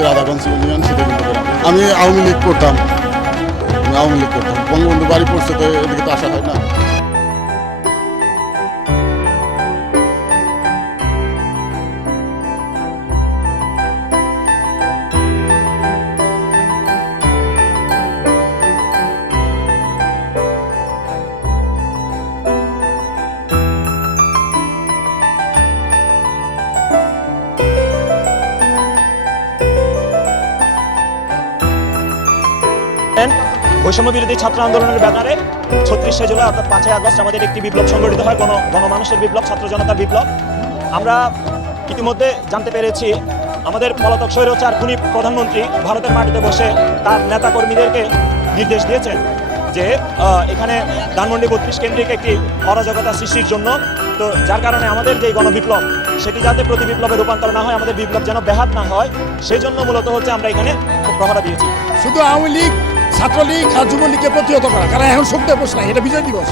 হচ্ছে রাধাগঞ্জ ইউনিয়ন সীতাকুণ্ড। আমি আওয়ামী লীগ করতাম, বঙ্গবন্ধু বাড়ি পড়ছে তো এদিকে তো আসা হয় না। বৈষম্য বিরোধী ছাত্র আন্দোলনের ব্যানারে ৩৬শে জুলাই অর্থাৎ ৫ই আগস্ট আমাদের একটি বিপ্লব সংগঠিত হয়, গণমানুষের বিপ্লব, ছাত্র জনতার বিপ্লব। আমরা ইতিমধ্যে জানতে পেরেছি আমাদের পলাতক স্বৈরাচার খুনি প্রধানমন্ত্রী ভারতের মাটিতে বসে তার নেতাকর্মীদেরকে নির্দেশ দিয়েছেন যে এখানে ধানমন্ডি ৩২ কেন্দ্রিক একটি অরাজকতা সৃষ্টির জন্য। তো যার কারণে আমাদের যে গণবিপ্লব সেটি যাতে প্রতি বিপ্লবে রূপান্তর না হয়, আমাদের বিপ্লব যেন ব্যাহত না হয়, সেই জন্য মূলত হচ্ছে আমরা এখানে প্রহরা দিয়েছি। শুধু আওয়ামী লীগ, ছাত্রলীগ আর যুবলীগকে প্রতিহত করা, কারণ এখন শক্তি বসে নাই, এটা বিজয় দিবস।